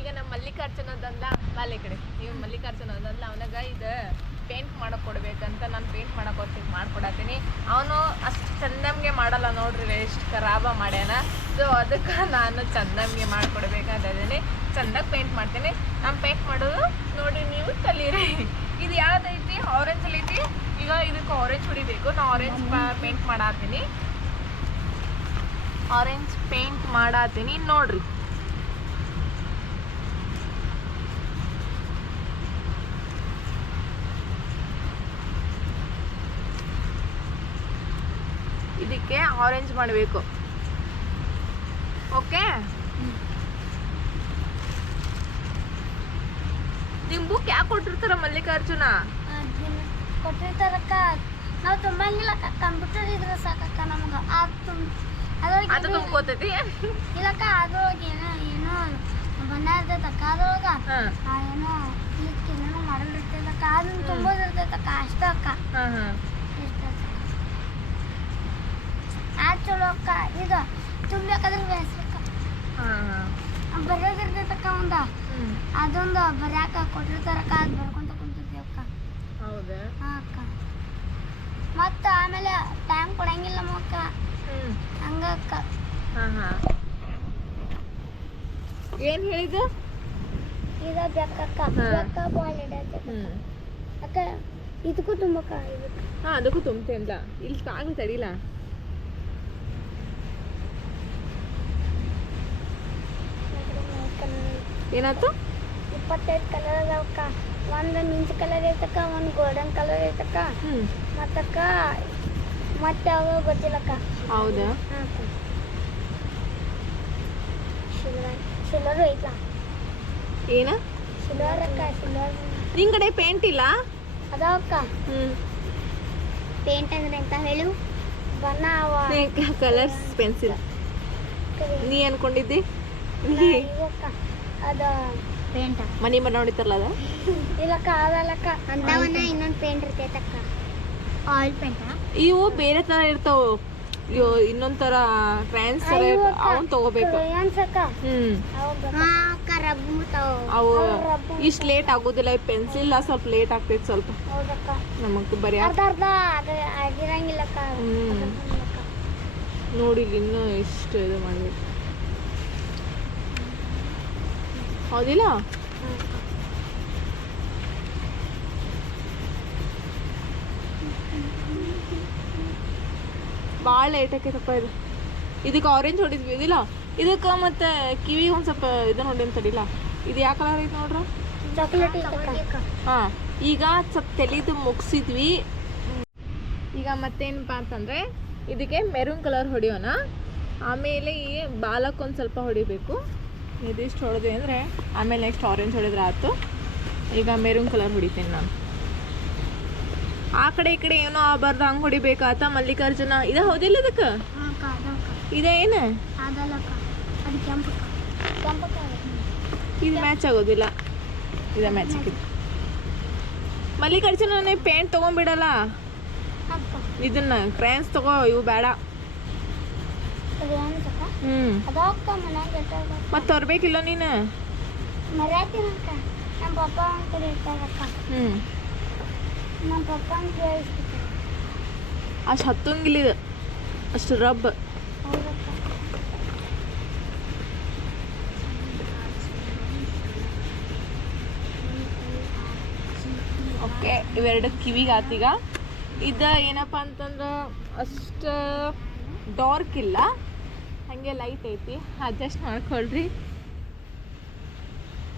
ಈಗ ನಮ್ಮ ಮಲ್ಲಿಕಾರ್ಜುನ ಅದಂದ ಬಾಲೆ ಕಡೆ. ನೀವು ಮಲ್ಲಿಕಾರ್ಜುನ ಅದಂದ ಅವನಾಗ ಇದ ಪೇಂಟ್ ಮಾಡಕ್ ಕೊಡ್ಬೇಕಂತ ನಾನು ಪೇಂಟ್ ಮಾಡಕ್ ಹೋಗ್ತೀನಿ, ಮಾಡ್ಕೊಡತ್ತೀನಿ. ಅವನು ಅಷ್ಟು ಚಂದಂಗೆ ಮಾಡಲ್ಲ ನೋಡ್ರಿ ಎಷ್ಟು ಖರಾಬ ಮಾಡ್ಯಾನ. ಸೊ ಅದಕ್ಕೆ ನಾನು ಚಂದಂಗೆ ಮಾಡ್ಕೊಡ್ಬೇಕಂತ ಇದೀನಿ ಚಂದಾಗ್ ಪೇಂಟ್ ಮಾಡ್ತೀನಿ. ನಾನು ಪೇಂಟ್ ಮಾಡೋದು ನೋಡಿ ನೀವು ಕಲೀರಿ. ಇದು ಯಾವ್ದೈತಿ? ಆರೆಂಜ್ ಐತಿ? ಈಗ ಇದಕ್ಕೆ ಆರೆಂಜ್ ಹೊಡಿಬೇಕು. ನಾ ಆರೆಂಜ್ ಪೇಂಟ್ ಮಾಡಾತೀನಿ. ಆರೆಂಜ್ ಪೇಂಟ್ ಮಾಡಾತೀನಿ. ನೋಡ್ರಿ. ಇದಕ್ಕೆ ಆರೆಂಜ್ ಮಾಡಬೇಕು. ಓಕೆ ನಿಮ್ ಬುಕ್ ಯಾಕೆ ಕೊಟ್ಟಿರ್ತಾರ ಮಲ್ಲಿಕಾರ್ಜುನ? ಕೊಟ್ಟಿರ್ತಾರಕ್ಕ. ನಾವು ತುಂಬಂಗಿಲ್ಲಕ್ಕ. ಕಂಪ್ಯೂಟರ್ ಇದ್ರೆ ಸಾಕಕ್ಕ ನಮ್ಗೆ. ಅದ್ರೊಳಗೆ ಅದು ತುಂಬ್ಕೋತೈತಿ? ಇಲ್ಲಕ್ಕ ಅದ್ರೊಳಗೆ ಏನೋ ಏನೋ ಬಣ್ಣ ಇರ್ತೈತಕ್ಕ ಅದ್ರೊಳಗೆ. ಏನೋ ಇದಕ್ಕೆ ಏನೇನೋ ಮಾಡಲ್ ಇರ್ತೈತಕ್ಕ. ಅದನ್ನ ತುಂಬೋದಿರ್ತೈತಕ್ಕ ಅಷ್ಟ ಅಕ್ಕ ಹಾ ಹಾ ಆ ಚಲೋ ಅಕ್ಕ ಇದು ತುಂಬಬೇಕಾದ್ರೆ ಹಾ ಬರೆಯೋದಿರ್ತೈತಕ್ಕ ಒಂದ ಅದೊಂದು ಬರ್ಯಾಕ ಕೊಟ್ಟಿರ್ತಾರಕ್ಕ ಅದು ಬರ್ಕೊಂತ ಅಕ್ಕ ಹೌದಾ? ಹಾಂ ಅಕ್ಕ. ಮತ್ತು ಆಮೇಲೆ ಟೈಮ್ ಕೊಡಂಗಿಲ್ಲ ಅಕ್ಕ ಹಂಗ ಅಕ್ಕ. ಹಾ ಹಾ. ಏನ್ ಹೇಳಿದ ಇದ ಬೆಕ್ಕಕ್ಕ ಬೆಕ್ಕ ಬೇಕ ಬಾಲ್ ಇಡತ್ತೆ ಅಕ್ಕ ಇದಕ್ಕೂ ತುಂಬಕ್ಕ ಹಾ ಅದಕ್ಕೂ ತುಂಬ್ತೇನ್ಲ. ಇಲ್ಲಿ ಆಗ್ಲಿ ತಡಿಲ? ಏನಾಯ್ತು? ಇಪ್ಪತ್ತೈದು ಕಲರ್ ಅದಾವಕ್ಕ. ಒಂದು ಮಿಂಚ್ ಕಲರ್ ಐತಕ್ಕ ಒಂದು ಗೋಲ್ಡನ್ ಕಲರ್ ಐತಕ್ಕ ಹ್ಮ್. ಮತ್ತಕ್ಕ ಮತ್ತೆ ಅವ ಗೊತ್ತಿಲ್ಲಕ್ಕ. ಹೌದಾ? ಹಾಂ ಸಿಲ್ವರ್ ಸಿಲ್ವರು ಐತ್ಲ? ಏನ? ಸಿಲ್ವರ್ ಅಕ್ಕ ಸಿಲ್ವರ್ ನಿನ್ ಕಡೆ ಪೇಂಟ್ ಇಲ್ಲ? ಅದಾವಕ್ಕ. ಹ್ಮ್. ಪೇಂಟ್ ಅಂದ್ರೆ ಅಂತ ಹೇಳು? ಬಣ್ಣ ಅವ. ಕಲರ್ಸ್ ಪೆನ್ಸಿಲ್ ನೀ ಅನ್ಕೊಂಡಿದ್ದಿ? ಅಕ್ಕ ಇವಕ್ಕ ಅದ ಪೇಂಟ ಮನಿ ಮನೆ ಹೊಡಿತಾರಲ್ಲ ಅದ? ಇಲ್ಲ ಅದಲ್ಲಕ್ಕ ಅಂತವನ್ನ ಇನ್ನೊಂದು ಪೇಂಟ್ ಇರ್ತೈತಕ್ಕ ಆಯಿಲ್ ಪೇಂಟ ಇವು ಬೇರೆ ತರ ಇರ್ತಾವ. ಅಯ್ಯೋ ಇನ್ನೊಂದ್ ತರ ಟ್ರಾನ್ಸ್ ತರ ಅವನ್ ತಗೋಬೇಕು. ಹ್ಮ್. ಅವು ಇಷ್ಟು ಲೇಟ್ ಆಗೋದಿಲ್ಲ. ಈ ಪೆನ್ಸಿಲ್ ಸ್ವಲ್ಪ ಲೇಟ್ ಆಗ್ತೈತಿ ಸ್ವಲ್ಪ. ಹೌದಕ್ಕ ನಮಗ್ ಬರೀ ಹ್ಮ್. ನೋಡಿ ಇನ್ನು ಇನ್ನೂ ಇಷ್ಟು ಇದು ಮಾಡ್ಬೇಕು. ಹೌದಿಲ್ಲ? ಭಾಳ ಲೇಟ್ ಆಕೈತಪ್ಪ ಇದು. ಇದಕ್ಕೆ ಆರೆಂಜ್ ಹೊಡಿದ್ವಿ ಇದಿಲ್ಲ? ಇದಕ್ಕೆ ಮತ್ತೆ ಕಿವಿ ಒಂದು ಸ್ವಲ್ಪ ಇದನ್ನ ಹೊಡಿಯನ್ ತಡಿಲ್ಲ ಇದು ಯಾವ ಕಲರ್ ಐತೆ ನೋಡ್ರಿ? ಹಾ ಈಗ ಸ್ವಲ್ಪ ತೆಲಿದು ಮುಗಿಸಿದ್ವಿ. ಈಗ ಮತ್ತೇನಪ್ಪ ಅಂತಂದ್ರೆ ಇದಕ್ಕೆ ಮೆರೂನ್ ಕಲರ್ ಹೊಡಿಯೋಣ. ಆಮೇಲೆ ಈ ಬಾಲಕ್ಕೊಂದು ಸ್ವಲ್ಪ ಹೊಡಿಬೇಕು. ಇದಿಷ್ಟು ಹೊಡೆದ್ವಿ ಅಂದರೆ ಆಮೇಲೆ ನೆಕ್ಸ್ಟ್ ಆರೆಂಜ್ ಹೊಡೆದ್ರೆ ಆಯ್ತು. ಈಗ ಮೆರೂನ್ ಕಲರ್ ಹೊಡಿತೀನಿ ನಾನು. ಆ ಕಡೆ ಈ ಕಡೆ ಏನೋ ಆಗಬಾರ್ದು ಹಂಗೆ ಹೊಡಿಬೇಕಾತ ಮಲ್ಲಿಕಾರ್ಜುನ. ಇದು ಹೌದಿಲ್ಲ ಅದಕ್ಕೆ ಇದೇನು ಇದು ಮ್ಯಾಚ್ ಆಗೋದಿಲ್ಲ. ಇದು ಮ್ಯಾಚ್ ಆಗಿದೆ ಮಲ್ಲಿಕಾರ್ಜುನ ಪೇಂಟ್ ತೊಗೊಂಬಿಡಲ್ಲ ಇದನ್ನ ಕ್ರಯನ್ಸ್ ತಗೋ ಇವು ಬೇಡ. ಹ್ಮ್. ಅದಕ್ಕ ಮನ್ಯಾಗ ಇಟ್ಟಾಗ ಮತ್ತೆ ತರ್ಬೇಕಿಲ್ಲ ನೀನು? ಮರ್ಯಾತೀನಕ್ಕ ನಮ್ಮ ಪಪ್ಪ ಅಂತ ಕಡೆ ಇರ್ತಾರಕ್ಕ ಹ್ಮ್. ನಮ್ಮ ಪಪ್ಪ ಅಂತ ಕೇಳಿಸ್ಬಿಟ್ಟು ಅಷ್ಟು ಹತ್ತಂಗಿಲ್ಲ ಇದು ಅಷ್ಟು ರಬ್ ಹೌದಕ್ಕ ಓಕೆ ಇವೆರಡು ಕಿವಿಗೆ ಆತೀಗ ಇದು ಏನಪ್ಪ ಅಂತಂದ್ರೆ ಅಷ್ಟು ಡಾರ್ಕ್ ಇಲ್ಲ. ಹಾಗೆ ಲೈಟ್ ಐತಿ. ಅಡ್ಜಸ್ಟ್ ಮಾಡ್ಕೊಳ್ರಿ.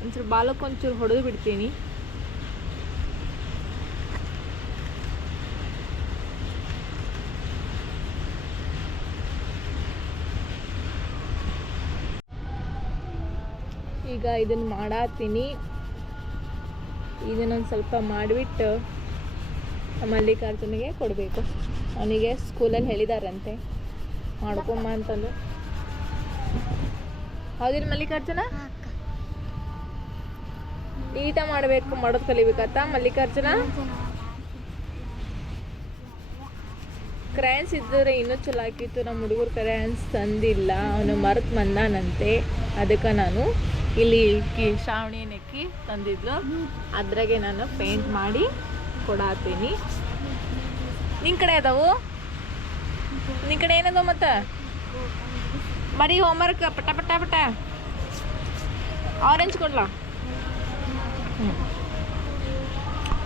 ಒಂಚೂರು ಬಾಲಕ್ಕೆ ಒಂಚೂರು ಹೊಡೆದು ಬಿಡ್ತೀನಿ. ಈಗ ಇದನ್ನು ಮಾಡಾತೀನಿ. ಇದನ್ನೊಂದು ಸ್ವಲ್ಪ ಮಾಡಿಬಿಟ್ಟು ಮಲ್ಲಿಕಾರ್ಜುನಿಗೆ ಕೊಡಬೇಕು. ಅವನಿಗೆ ಸ್ಕೂಲಲ್ಲಿ ಹೇಳಿದಾರಂತೆ. ಮಾಡ್ಕೊಂಬ ಅಂತಂದು. ಹೌದಿಲ್ಲ ಮಲ್ಲಿಕಾರ್ಜುನ? ಈಟ ಮಾಡಬೇಕು ಮಾಡೋದು ಕಲಿಬೇಕತ್ತ ಮಲ್ಲಿಕಾರ್ಜುನ? ಕ್ರಯನ್ಸ್ ಇದ್ದರೆ ಇನ್ನೂ ಚಲೋ ಆಗಿತ್ತು. ನಮ್ಮ ಹುಡುಗರು ಕ್ರಯನ್ಸ್ ತಂದಿಲ್ಲ. ಅವನು ಮರೆತು ಬಂದಾನಂತೆ. ಅದಕ್ಕೆ ನಾನು ಇಲ್ಲಿ ಇಕ್ಕಿ ಶ್ರಾವಣಿ ನೆಕ್ಕಿ ತಂದಿದ್ಲು. ಅದ್ರಾಗೆ ನಾನು ಪೇಂಟ್ ಮಾಡಿ ಕೊಡಾತೀನಿ. ನಿನ್ನ ಕಡೆ ಅದಾವು? ನಿನ್ನ ಕಡೆ ಏನದ ಮತ್ತ? ಮರಿ ಹೋಮ್ವರ್ಕ್ ಪಟ ಪಟ ಪಟ. ಆರೆಂಜ್ ಕೊಡ್ಲಾ?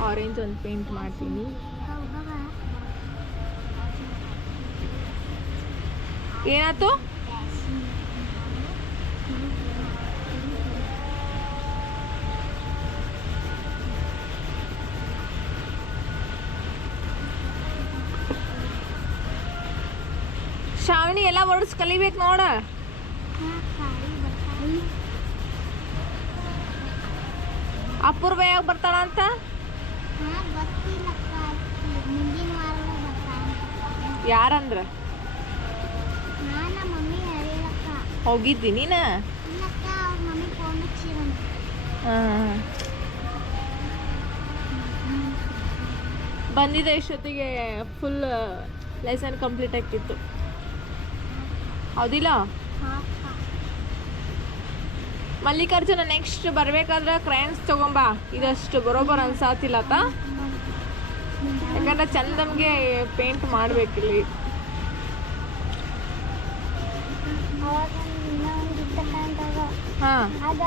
ಆರೆಂಜ್ ಒಂದು ಪೇಂಟ್ ಮಾಡ್ತೀನಿ. ಏನಾಯ್ತು? ಶ್ರಾವಣಿ ಎಲ್ಲ ವರ್ಡ್ಸ್ ಕಲಿಬೇಕು ನೋಡ. ಅಪೂರ್ವ ಯಾವಾಗ ಬರ್ತಾಳ ಅಂತ? ಯಾರಂದ್ರ? ಹೋಗಿದ್ದಿ ನೀನ? ಬಂದಿದ್ದ ಇಷ್ಟೊತ್ತಿಗೆ ಫುಲ್ ಲೆಸನ್ ಕಂಪ್ಲೀಟ್ ಆಗ್ತಿತ್ತು. ಹೌದಿಲ್ಲ? ಮಲ್ಲಿಕಾರ್ಜುನ ನೆಕ್ಸ್ಟ್ ಬರ್ಬೇಕಾದ್ರೆ ಕ್ರಯನ್ಸ್ ತಗೊಂಬಾ. ಇದಷ್ಟು ಬರೋಬರ್ ಅನ್ಸಾತಿಲ್ಲತ್ತ ಯಾಕಂದ್ರೆ ಚಂದಮ್ಗೆ ಪೇಂಟ್ ಮಾಡ್ಬೇಕಿಲ್ಲಿ ಅವಾಗ ನಮ್ಮ ಒಂದು ನಮ್ಮ ಅಣ್ಣ ಹಾ. ಅದ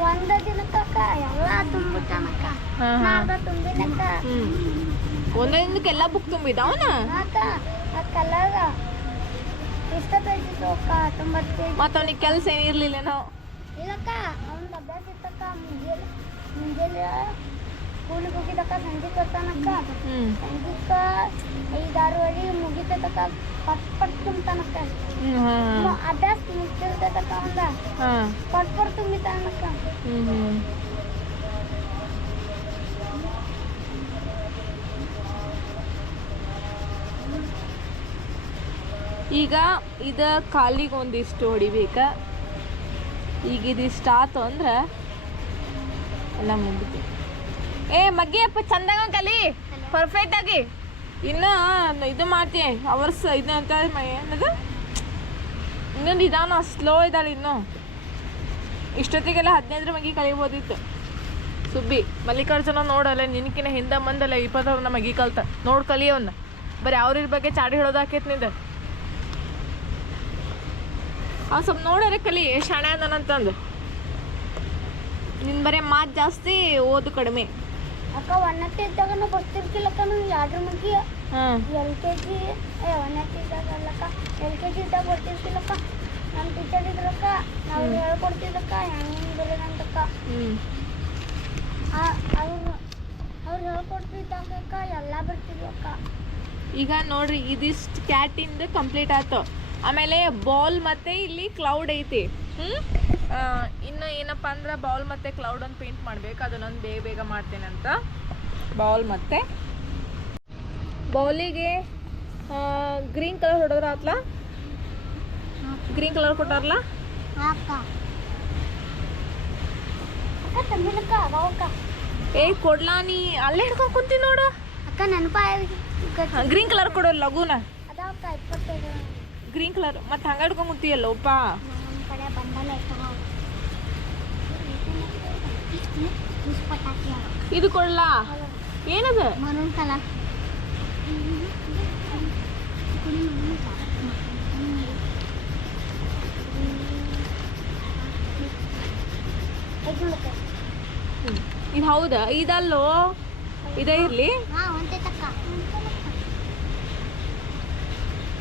ಒಂದ ದಿನಕ್ಕ ಎಲ್ಲ ತುಂಬಿಟ್ಟನಕ್ಕ. ನಾಗ ತುಂಬಿನಕ್ಕ. ಒಂದೇ ದಿನಕ್ಕೆಲ್ಲ ಬುಕ್ ತುಂಬಿದಾವನ ಅಕ್ಕ ಆ ಕಲರ್ ಇಷ್ಟ ಬೇಕಿತ್ತು ಅಕ್ಕ ತೊಂಬತ್ತು ಕೆ ಮತ್ತ ಅವನಿಗೆ ಕೆಲಸ ಏನಿರ್ಲಿಲ್ಲೇನೋ ಇಲ್ಲಕ್ಕ ಅವ್ನ ಅಭ್ಯಾಸ ಇತ್ತಕ್ಕ ಮುಂಜಾನೆ ಮುಂಜಾನೆ ಸ್ಕೂಲಿಗೆ ಹೋಗಿದ್ದಕ್ಕ ಸಂಜೆ ಕೊಡ್ತಾನಕ್ಕ. ಸಂಜೆಕ್ಕ ಐದಾರುವರೆ ಮುಗಿತಕ್ಕ ಪಟ್ ಪಟ್ ತುಂಬ್ತಾನಕ್ಕ ಅಭ್ಯಾಸ ಮುಗ್ದಿರ್ತೈತಕ್ಕ ಅವಂದ ಪಟ್ ಪಟ್ ತುಂಬಿತಾನಕ್ಕ. ಈಗ ಇದ ಕಾಲಿಗೆ ಒಂದಿಷ್ಟು ಹೊಡಿಬೇಕ. ಈಗ ಇದಿಷ್ಟು ಆತು ಅಂದ್ರೆ ಎಲ್ಲ ಮುಗಿತು ಏ ಮಗ್ಗಿಯಪ್ಪ ಚಂದಾಗ ಕಲಿ. ಪರ್ಫೆಕ್ಟ್ ಆಗಿ. ಇನ್ನು ಇದು ಮಾಡ್ತೀಯ ಅವರ್ಸ್ ಇದು ಅಂತ ಏನದು? ಇನ್ನೊಂದು ನಿಧಾನ ಸ್ಲೋ ಇದ್ದಾಳೆ ಇನ್ನು. ಇಷ್ಟೊತ್ತಿಗೆಲ್ಲ ಹದಿನೈದರ ಮಗಿ ಕಲಿಬೋದಿತ್ತು ಸುಬ್ಬಿ, ಮಲ್ಲಿಕಾರ್ಜುನ ನೋಡಲ್ಲ ನಿನಕಿನ ಹಿಂದೆ ಮಂದಲ್ಲ ಇಪ್ಪತ್ತವ್ರನ್ನ ಮಗಿ ಕಲ್ತ. ನೋಡ್ ಕಲಿಯವನ್ನ ಬರೀ ಅವ್ರ ಬಗ್ಗೆ ಚಾಡಿ ಹೇಳೋದಾಕೈತಿ ನಿಂದ. ಅವ್ ಸ್ವಲ್ಪ ನೋಡಾರೆ ಕಲಿ ಹಣ ಅದಾನಂತಂದು ನಿನ್ ಬರೀ ಮಾತು ಜಾಸ್ತಿ ಓದು ಕಡಿಮೆ. ಅಕ್ಕ ಒಂದತ್ತೆ ಇದ್ದಾಗ ಬರ್ತಿರ್ತಿಲ್ಲಕ್ಕ ನಾವು ಯಾವ್ದ್ರ ಮಗಿ ಎಲ್ ಕೆ ಜಿ ಏ ಒಂದತ್ತೆ ಇದ್ದಾಗ ಅಲ್ಲಕ್ಕ ಎಲ್ ಕೆ ಜಿ ಇದ್ದಾಗ ಬರ್ತಿರ್ತಿಲ್ಲಕ್ಕ ನಮ್ಮ ಟೀಚರ್ ಇದ್ರಕ್ಕ ನಾವು ಹೇಳ್ಕೊಡ್ತಿದ್ದಕ್ಕ ಹೆಂಗೆ ಬರೋದಂತಕ್ಕ ಅವ್ರ ಅವ್ರು ಹೇಳ್ಕೊಡ್ತಿದ್ದಾಗಕ್ಕ ಎಲ್ಲ ಬರ್ತಿದ್ವಕ್ಕ ಈಗ ನೋಡ್ರಿ ಇದಿಷ್ಟು ಕ್ಯಾಟಿಂದ ಕಂಪ್ಲೀಟ್ ಆಯ್ತು ಆಮೇಲೆ ಬಾಲ್ ಮತ್ತೆ ಇಲ್ಲಿ ಕ್ಲೌಡ್ ಐತಿ. ಹ್ಮ್? ಆ, ಇನ್ನು ಏನಪ್ಪ ಅಂದ್ರೆ ಬೌಲ್ ಮತ್ತೆ ಕ್ಲೌಡ್ ಒಂದು ಪೇಂಟ್ ಮಾಡ್ಬೇಕು ಅದನ್ನೊಂದು ಬೇಗ ಬೇಗ ಮಾಡ್ತೇನಂತ ಅಂತ. ಬೌಲ್ ಮತ್ತೆ? ಬೌಲಿಗೆ ಗ್ರೀನ್ ಕಲರ್ ಹೊಡೆದ್ರ ಆತ್ಲ? ಗ್ರೀನ್ ಕಲರ್ ಕೊಟ್ಟಾರಲ್ಲ ಏ ಕೊಡ್ಲಾ ನೀ? ಅಲ್ಲೇ ಹಿಡ್ಕೊಂಡ್ ಕುಂತೀನಿ ನೋಡು. ಅಕ್ಕ ನೆನಪ ಗ್ರೀನ್ ಕಲರ್ ಕೊಡೋ ಇಪ್ಪತ್ತೈದು. ಗ್ರೀನ್ ಕಲರ್ ಮತ್ತೆ ಹಂಗ ಹಿಡ್ಕೊಂಡ್ ಕುಂತಿಯಲ್ಲೋಪ ಇದು ಕೊಡ್ಲಾ? ಏನದ? ಇದು ಹೌದಾ? ಇದಲ್ಲೋ? ಇದೇ ತಕ್ಕ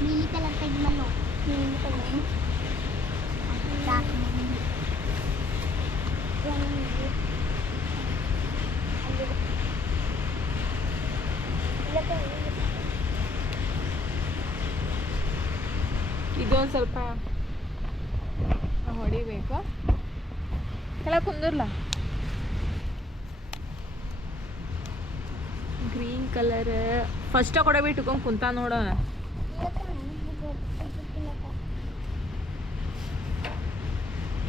ನೀಲಿ ಕಲರ್ ತೆಗಿಮಲ್ಲು ನೀಲಿ ಕಲರ್ ಇದೊಂದು ಸ್ವಲ್ಪ ಹೊಡಿಬೇಕು. ಕೆಳ ಕುಂದಿರ್ಲ ಗ್ರೀನ್ ಕಲರ್. ಫಸ್ಟ್ ಕೊಡಬಿ ಇಟ್ಕೊಂಡು ಕುಂತ ನೋಡೋಣ.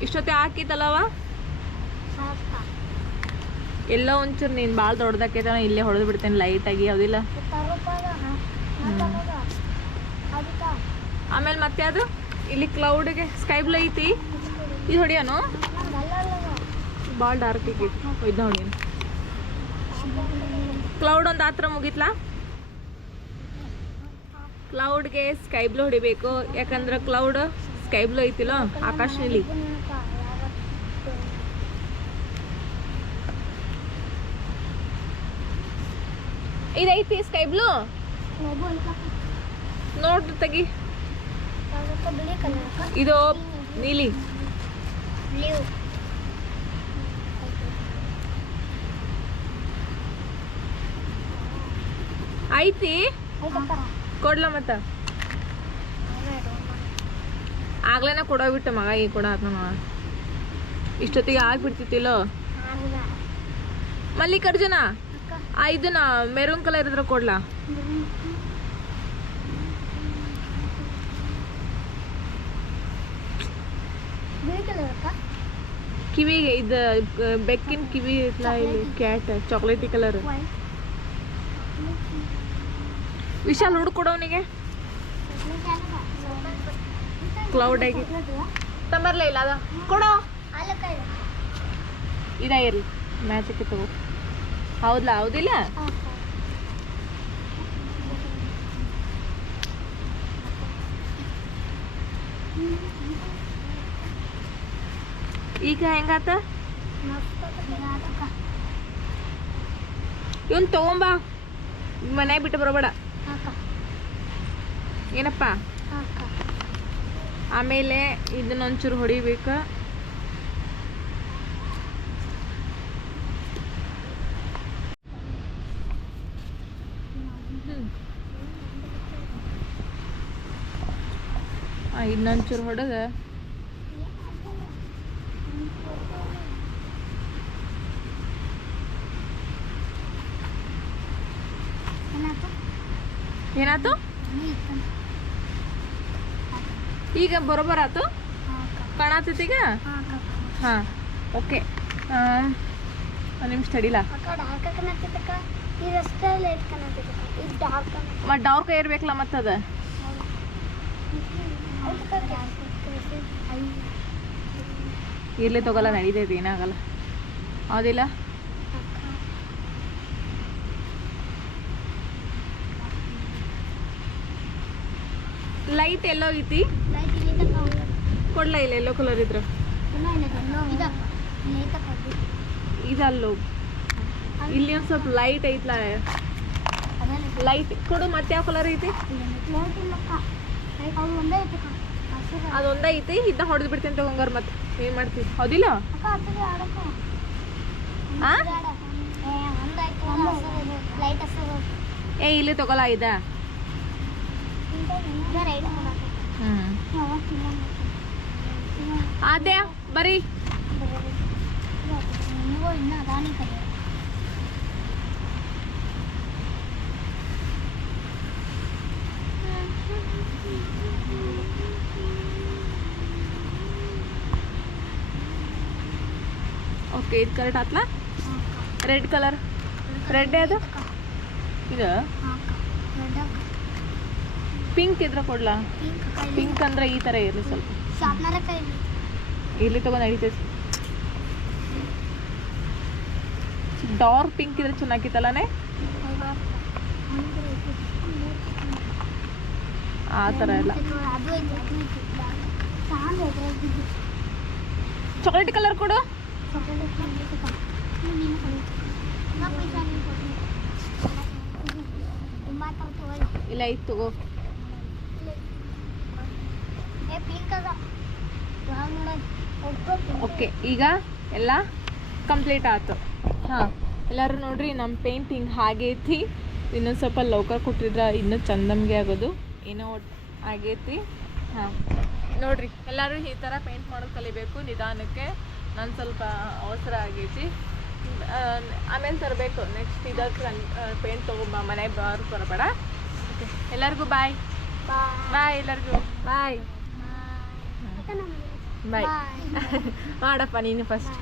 ಇಷ್ಟೊತ್ತೆ ಹಾಕಿತ್ತಲ್ಲವ? ಎಲ್ಲ ಒಂಚೂರು ನೀನು ಭಾಳ ದೊಡ್ಡದಾಕೈತೆ ಇಲ್ಲೇ ಹೊಡೆದು ಬಿಡ್ತೇನೆ ಲೈಟಾಗಿ ಯಾವುದಿಲ್ಲ ಆಮೇಲೆ ಮತ್ತೆ ಅದು? ಇಲ್ಲಿ ಕ್ಲೌಡ್ಗೆ ಸ್ಕೈ ಬ್ಲೂ ಐತಿ. ಇದು ಹೊಡಿಯೋನು? ಭಾಳ ಡಾರ್ಕ್ ಐತಿ ಇದು ಹೊಡಿಯ ಕ್ಲೌಡ್ ಒಂದು ಆತ್ರ ಮುಗಿತ್ಲಾ? ಕ್ಲೌಡ್ಗೆ ಸ್ಕೈ ಬ್ಲೂ ಹೊಡಿಬೇಕು. ಯಾಕಂದ್ರೆ ಕ್ಲೌಡ್ ಸ್ಕೈ ಬ್ಲೂ ಐತಿಲ್ಲ ಆಕಾಶ ನೀಲಿ ಇದೈತಿ ಸ್ಕೈ ಬ್ಲೂ ನೋಡ್ರಿ ತೆಗಿ. ಇದು ನೀಲಿ. ಐತಿ? ಕೊಡ್ಲ ಮತ್ತ? ಆಗ್ಲೇನ ಕೊಡೋಗ್ಬಿಟ್ಟ ಮಗ ಈಗ ಕೊಡ ಮಗ. ಇಷ್ಟೊತ್ತಿಗೆ ಆಗ್ಬಿಡ್ತಿತ್ತಿಲ್ಲೋ? ಮಲ್ಲಿಕಾರ್ಜುನ? ಆ ಇದನ್ನ ಮೆರೂನ್ ಕಲರ್ ಇದ್ರೆ ಕೊಡ್ಲಾ? ಕಿವಿಗೆ ಇದು ಬೆಕ್ಕಿನ ಕಿವಿ ಇಲ್ಲಿ ಕ್ಯಾಟ್ ಚಾಕ್ಲೇಟಿ ಕಲರ್ ವಿಶಾಲ್ ಹುಡುಕ್ ಕೊಡೋನಿಗೆ ಕ್ಲೌಡ್ ಆಗಿ. ತಂಬರ್ಲೇ ಇಲ್ಲ ಅದ. ಕೊಡೋ. ಇದ ಇರ್ಲಿ. ಮ್ಯಾಚಕ್ಕೆ ತಗೋ. ಹೌದ್ಲಾ? ಹೌದಿಲ್ಲ? ಈಗ ಹೆಂಗಾತ? ಇವನ್ ತಗೊಂಬಾ. ಮನ್ಯಾಗ ಬಿಟ್ಟು ಬರಬೇಡ. ಏನಪ್ಪ? ಆಮೇಲೆ ಇದನ್ನ ಒಂಚೂರು ಹೊಡಿಬೇಕು. ಇನ್ನೊಂಚೂರು ಹೊಡೆದ. ಏನಾಯ್ತು? ಈಗ ಬರೋಬರ್ ಆತು ಈಗ? ಹಾಂ ಓಕೆ. ಡಾರ್ಕ್ ಏರ್ಬೇಕಲ್ಲ ಇದು ಡಾರ್ಕ್ ಮತ್ತು ಡಾರ್ಕ್ ಇರ್ಬೇಕಲ್ಲ ಮತ್ತದ? ಇರ್ಲಿ ತಗೋಲ್ಲ ನಡೀತೈತಿ ಏನಾಗಲ್ಲ. ಹೌದಿಲ್ಲ? ಲೈಟ್ ಎಲ್ಲೋ ಐತಿ ಕೊಡ್ಲ ಇಲ್ಲ, ಎಲ್ಲೋ ಕಲರ್ ಇದ್ರ. ಇದಲ್ಲೋ. ಇಲ್ಲಿ ಒಂದು ಸ್ವಲ್ಪ ಲೈಟ್ ಐತ್ಲ. ಲೈಟ್ ಕೊಡು, ಮತ್ತೆ ಯಾವ ಕಲರ್ ಐತಿ? ಅದೊಂದ ಐತಿ ಇದನ್ನ ಹೊಡೆದು ಬಿಡ್ತೀನಿ ತಗೊಂಗಾರ ಮತ್ತೆ. ಏನ್ ಮಾಡ್ತೀವಿ ಹೌದಿಲ್ಲ? ಏ ಇಲ್ಲಿ ತಗೋಲ್ಲ ಇದ. ಅದೇ ಬರೀ. ನೀವು ಇನ್ನ ಓಕೆ, ಇದು ಕರೆಕ್ಟ್ ಆತ್ಲಾ? ರೆಡ್ ಕಲರ್ ರೆಡ್ ಅದು ಇದು? ಪಿಂಕ್ ಇದ್ರೆ ಕೊಡ್ಲಾ? ಪಿಂಕ್ ಅಂದ್ರೆ ಈ ಥರ ಇರಲಿ ಸ್ವಲ್ಪ. ಇಲ್ಲಿ ತಗೊಂಡು ನಡೀತೈತಿ ಡಾರ್ಕ್ ಪಿಂಕ್ ಇದ್ರೆ ಚೆನ್ನಾಗಿತ್ತಲ್ಲನೇ? ಆ ಥರ ಎಲ್ಲ ಚಾಕ್ಲೇಟ್ ಕಲರ್ ಕೊಡು. ಇಲ್ಲ ಐತ್ ತಗೋ ಓಕೆ, ಈಗ ಎಲ್ಲ ಕಂಪ್ಲೀಟ್ ಆಯ್ತು. ಹಾಂ, ಎಲ್ಲರೂ ನೋಡ್ರಿ ನಮ್ಮ ಪೇಂಟಿಂಗ್ ಹಾಗೆ ಐತಿ. ಇನ್ನೊಂದು ಸ್ವಲ್ಪ ಲೌಕರ್ ಕೊಟ್ಟಿದ್ರೆ ಇನ್ನೂ ಚಂದಮ್ಗೆ ಆಗೋದು. ಏನೋ ಆಗೈತಿ ಹಾಂ, ನೋಡ್ರಿ, ಎಲ್ಲರೂ ಈ ಥರ ಪೇಂಟ್ ಮಾಡೋದು ಕಲಿಬೇಕು ನಿಧಾನಕ್ಕೆ. ನಾನು ಸ್ವಲ್ಪ ಅವಸರ ಆಗೈತಿ. ಆಮೇಲೆ ತರಬೇಕು. ನೆಕ್ಸ್ಟ್ ಇದಕ್ಕೆ ಪೇಂಟ್ ತೊಗೊಂಬ ಮನೆ ಬಾರ್ ಬರಬೇಡ. ಎಲ್ಲರಿಗೂ ಬಾಯ್. ಬಾಯ್ ಎಲ್ಲರಿಗೂ. ಬಾಯ್ ಬಾಯ್ ಮಾಡಪ್ಪ ನೀನು ಫಸ್ಟ್